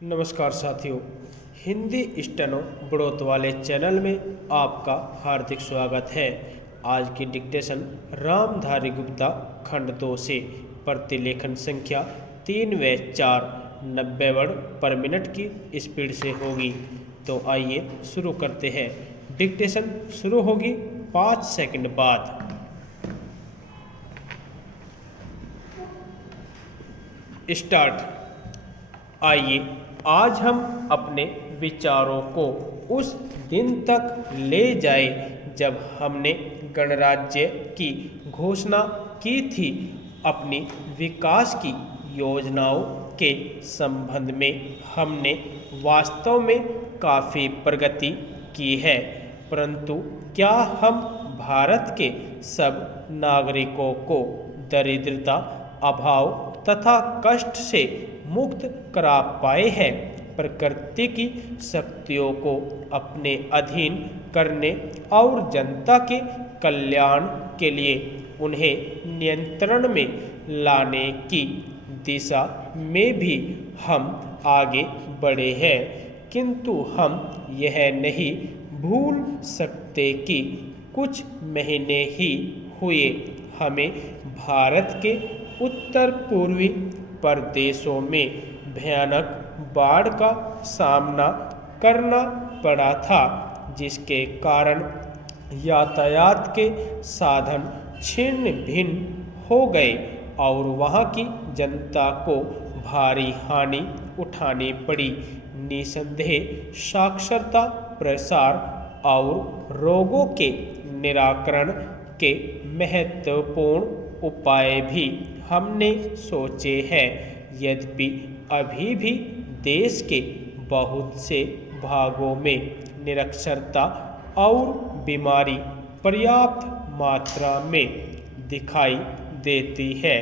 नमस्कार साथियों, हिंदी स्टेनो बढ़ोत वाले चैनल में आपका हार्दिक स्वागत है। आज की डिक्टेशन रामधारी गुप्ता खंड 2 से प्रतिलेखन संख्या 3 व 4 90 वर्ड पर मिनट की स्पीड से होगी। तो आइए शुरू करते हैं। डिक्टेशन शुरू होगी 5 सेकंड बाद। स्टार्ट। आइए आज हम अपने विचारों को उस दिन तक ले जाए जब हमने गणराज्य की घोषणा की थी। अपनी विकास की योजनाओं के संबंध में हमने वास्तव में काफ़ी प्रगति की है, परंतु क्या हम भारत के सब नागरिकों को दरिद्रता, अभाव तथा कष्ट से मुक्त करा पाए हैं? प्रकृति की शक्तियों को अपने अधीन करने और जनता के कल्याण के लिए उन्हें नियंत्रण में लाने की दिशा में भी हम आगे बढ़े हैं, किंतु हम यह नहीं भूल सकते कि कुछ महीने ही हुए हमें भारत के उत्तर पूर्वी प्रदेशों में भयानक बाढ़ का सामना करना पड़ा था, जिसके कारण यातायात के साधन छिन्न भिन्न हो गए और वहाँ की जनता को भारी हानि उठानी पड़ी। निसंदेह साक्षरता प्रसार और रोगों के निराकरण के महत्वपूर्ण उपाय भी हमने सोचे हैं, यद्यपि अभी भी देश के बहुत से भागों में निरक्षरता और बीमारी पर्याप्त मात्रा में दिखाई देती है।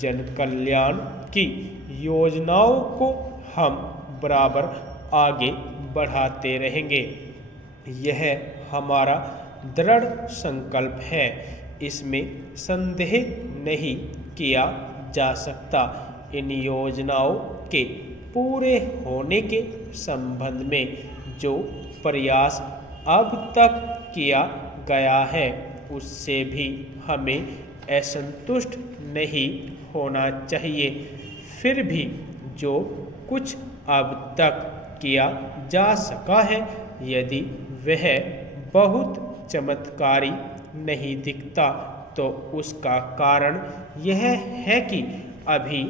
जन कल्याण की योजनाओं को हम बराबर आगे बढ़ाते रहेंगे, यह हमारा दृढ़ संकल्प है, इसमें संदेह नहीं किया जा सकता। इन योजनाओं के पूरे होने के संबंध में जो प्रयास अब तक किया गया है, उससे भी हमें असंतुष्ट नहीं होना चाहिए। फिर भी जो कुछ अब तक किया जा सका है, यदि वह बहुत चमत्कारी नहीं दिखता, तो उसका कारण यह है कि अभी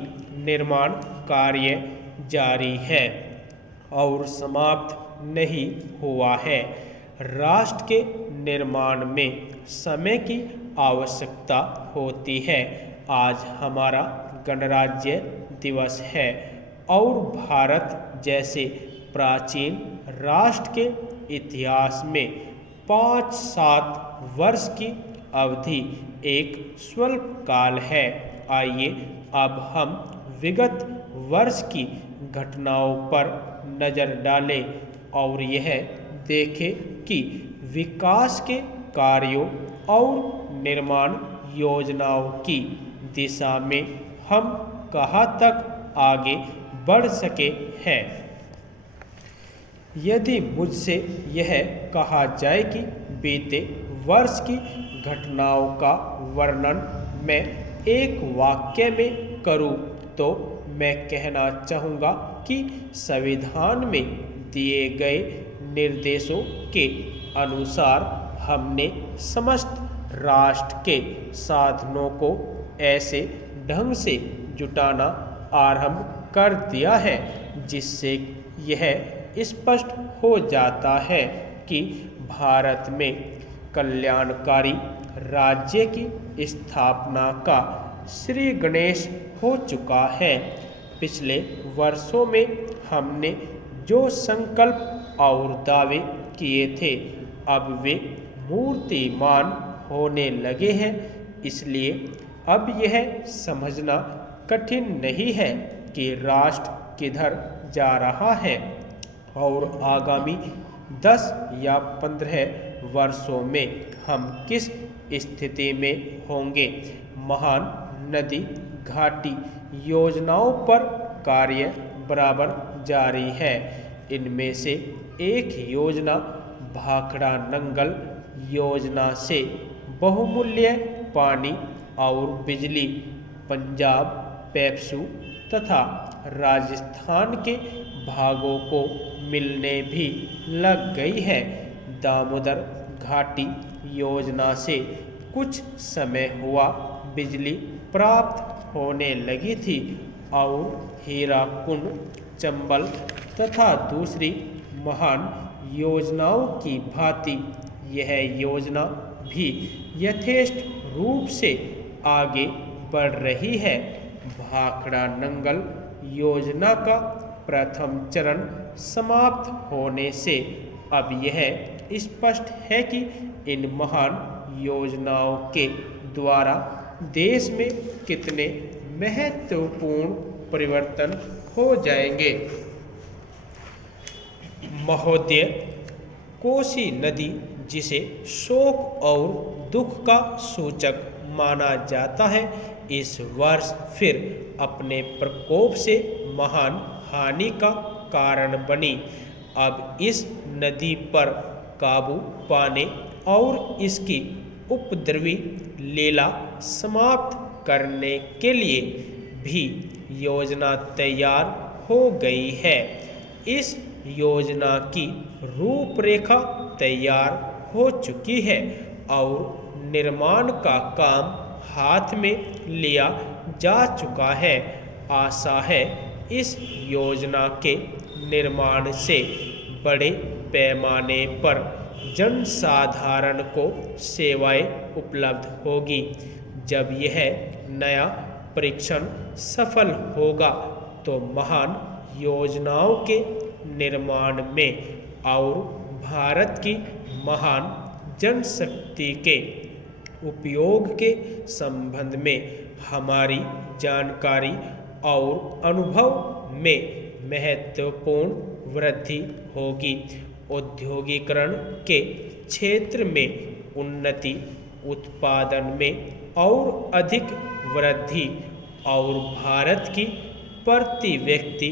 निर्माण कार्य जारी है और समाप्त नहीं हुआ है। राष्ट्र के निर्माण में समय की आवश्यकता होती है। आज हमारा गणराज्य दिवस है और भारत जैसे प्राचीन राष्ट्र के इतिहास में 5-7 वर्ष की अवधि एक स्वल्प काल है। आइए अब हम विगत वर्ष की घटनाओं पर नज़र डालें और यह देखें कि विकास के कार्यों और निर्माण योजनाओं की दिशा में हम कहाँ तक आगे बढ़ सके हैं। यदि मुझसे यह कहा जाए कि बीते वर्ष की घटनाओं का वर्णन मैं एक वाक्य में करूं, तो मैं कहना चाहूँगा कि संविधान में दिए गए निर्देशों के अनुसार हमने समस्त राष्ट्र के साधनों को ऐसे ढंग से जुटाना आरंभ कर दिया है, जिससे यह स्पष्ट हो जाता है कि भारत में कल्याणकारी राज्य की स्थापना का श्री गणेश हो चुका है। पिछले वर्षों में हमने जो संकल्प और दावे किए थे, अब वे मूर्तिमान होने लगे हैं। इसलिए अब यह समझना कठिन नहीं है कि राष्ट्र किधर जा रहा है और आगामी 10 या 15 वर्षों में हम किस स्थिति में होंगे। महान नदी घाटी योजनाओं पर कार्य बराबर जारी है। इनमें से एक योजना भाखड़ा नंगल योजना से बहुमूल्य पानी और बिजली पंजाब, पेप्सू तथा राजस्थान के भागों को मिलने भी लग गई है। दामोदर घाटी योजना से कुछ समय हुआ बिजली प्राप्त होने लगी थी और हीराकुंड, चंबल तथा दूसरी महान योजनाओं की भांति यह योजना भी यथेष्ट रूप से आगे बढ़ रही है। भाखड़ा नंगल योजना का प्रथम चरण समाप्त होने से अब यह स्पष्ट है कि इन महान योजनाओं के द्वारा देश में कितने महत्वपूर्ण परिवर्तन हो जाएंगे। महोदय, कोसी नदी जिसे शोक और दुख का सूचक माना जाता है, इस वर्ष फिर अपने प्रकोप से महान हानि का कारण बनी। अब इस नदी पर काबू पाने और इसकी उपद्रवी लीला समाप्त करने के लिए भी योजना तैयार हो गई है। इस योजना की रूपरेखा तैयार हो चुकी है और निर्माण का काम हाथ में लिया जा चुका है। आशा है इस योजना के निर्माण से बड़े पैमाने पर जनसाधारण को सेवाएं उपलब्ध होगी। जब यह नया परीक्षण सफल होगा तो महान योजनाओं के निर्माण में और भारत की महान जनशक्ति के उपयोग के संबंध में हमारी जानकारी और अनुभव में महत्वपूर्ण वृद्धि होगी। औद्योगिकरण के क्षेत्र में उन्नति, उत्पादन में और अधिक वृद्धि और भारत की प्रति व्यक्ति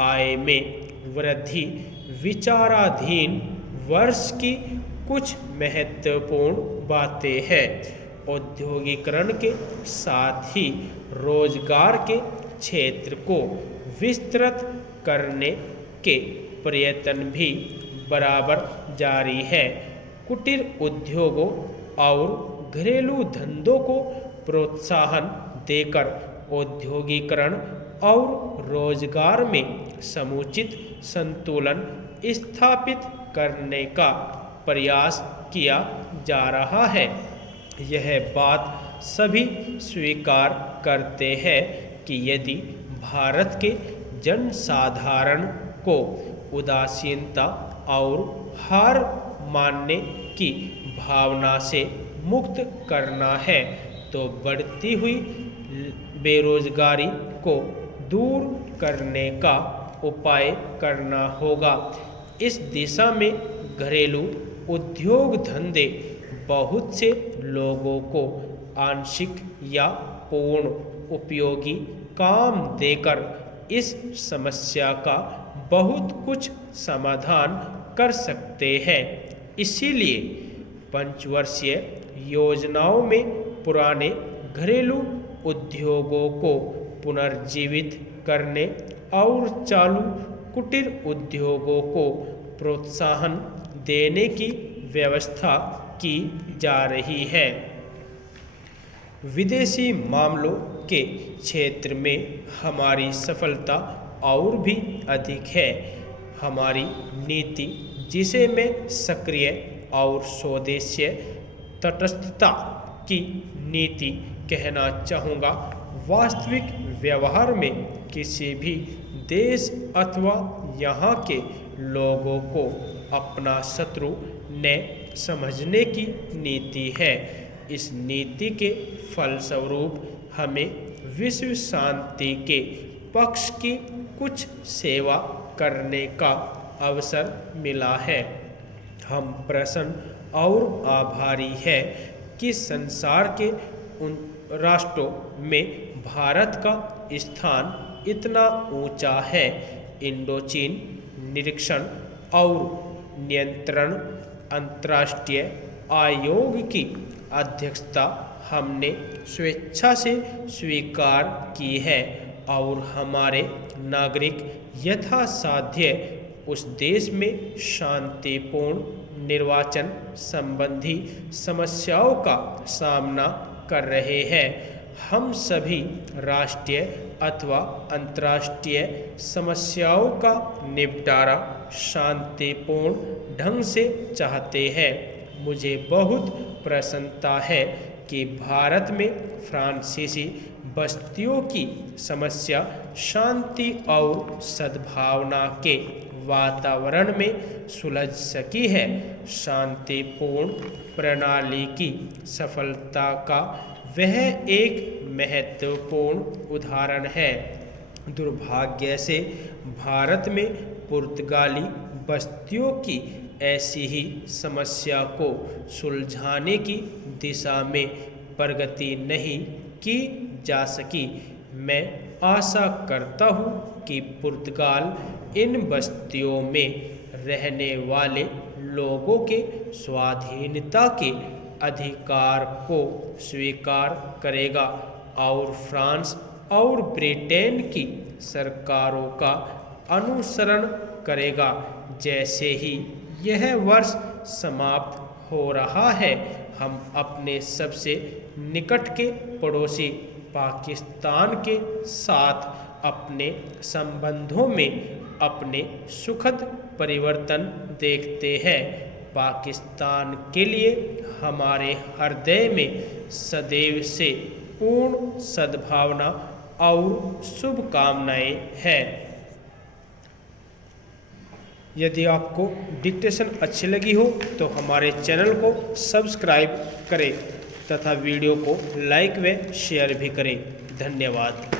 आय में वृद्धि विचाराधीन वर्ष की कुछ महत्वपूर्ण बातें हैं। औद्योगिकरण के साथ ही रोजगार के क्षेत्र को विस्तृत करने के प्रयत्न भी बराबर जारी है। कुटीर उद्योगों और घरेलू धंधों को प्रोत्साहन देकर औद्योगिकरण और रोजगार में समुचित संतुलन स्थापित करने का प्रयास किया जा रहा है। यह बात सभी स्वीकार करते हैं कि यदि भारत के जनसाधारण को उदासीनता और हार मानने की भावना से मुक्त करना है तो बढ़ती हुई बेरोजगारी को दूर करने का उपाय करना होगा। इस दिशा में घरेलू उद्योग धंधे बहुत से लोगों को आंशिक या पूर्ण उपयोगी काम देकर इस समस्या का बहुत कुछ समाधान कर सकते हैं। इसीलिए पंचवर्षीय योजनाओं में पुराने घरेलू उद्योगों को पुनर्जीवित करने और चालू कुटीर उद्योगों को प्रोत्साहन देने की व्यवस्था की जा रही है। विदेशी मामलों के क्षेत्र में हमारी सफलता और भी अधिक है। हमारी नीति, जिसे मैं सक्रिय और स्वदेशीय तटस्थता की नीति कहना चाहूँगा, वास्तविक व्यवहार में किसी भी देश अथवा यहाँ के लोगों को अपना शत्रु न समझने की नीति है। इस नीति के फलस्वरूप हमें विश्व शांति के पक्ष की कुछ सेवा करने का अवसर मिला है। हम प्रसन्न और आभारी हैं कि संसार के उन राष्ट्रों में भारत का स्थान इतना ऊंचा है। इंडोचीन निरीक्षण और नियंत्रण अंतर्राष्ट्रीय आयोग की अध्यक्षता हमने स्वेच्छा से स्वीकार की है और हमारे नागरिक यथासाध्य उस देश में शांतिपूर्ण निर्वाचन संबंधी समस्याओं का सामना कर रहे हैं। हम सभी राष्ट्रीय अथवा अंतर्राष्ट्रीय समस्याओं का निपटारा शांतिपूर्ण ढंग से चाहते हैं। मुझे बहुत प्रसन्नता है कि भारत में फ्रांसीसी बस्तियों की समस्या शांति और सद्भावना के वातावरण में सुलझ सकी है। शांतिपूर्ण प्रणाली की सफलता का वह एक महत्वपूर्ण उदाहरण है। दुर्भाग्य से भारत में पुर्तगाली बस्तियों की ऐसी ही समस्या को सुलझाने की दिशा में प्रगति नहीं की जा सकी। मैं आशा करता हूँ कि पुर्तगाल इन बस्तियों में रहने वाले लोगों के स्वाधीनता के अधिकार को स्वीकार करेगा और फ्रांस और ब्रिटेन की सरकारों का अनुसरण करेगा। जैसे ही यह वर्ष समाप्त हो रहा है, हम अपने सबसे निकट के पड़ोसी पाकिस्तान के साथ अपने संबंधों में अपने सुखद परिवर्तन देखते हैं। पाकिस्तान के लिए हमारे हृदय में सदैव से पूर्ण सद्भावना और शुभकामनाएं हैं। यदि आपको डिक्टेशन अच्छी लगी हो तो हमारे चैनल को सब्सक्राइब करें तथा वीडियो को लाइक व शेयर भी करें। धन्यवाद।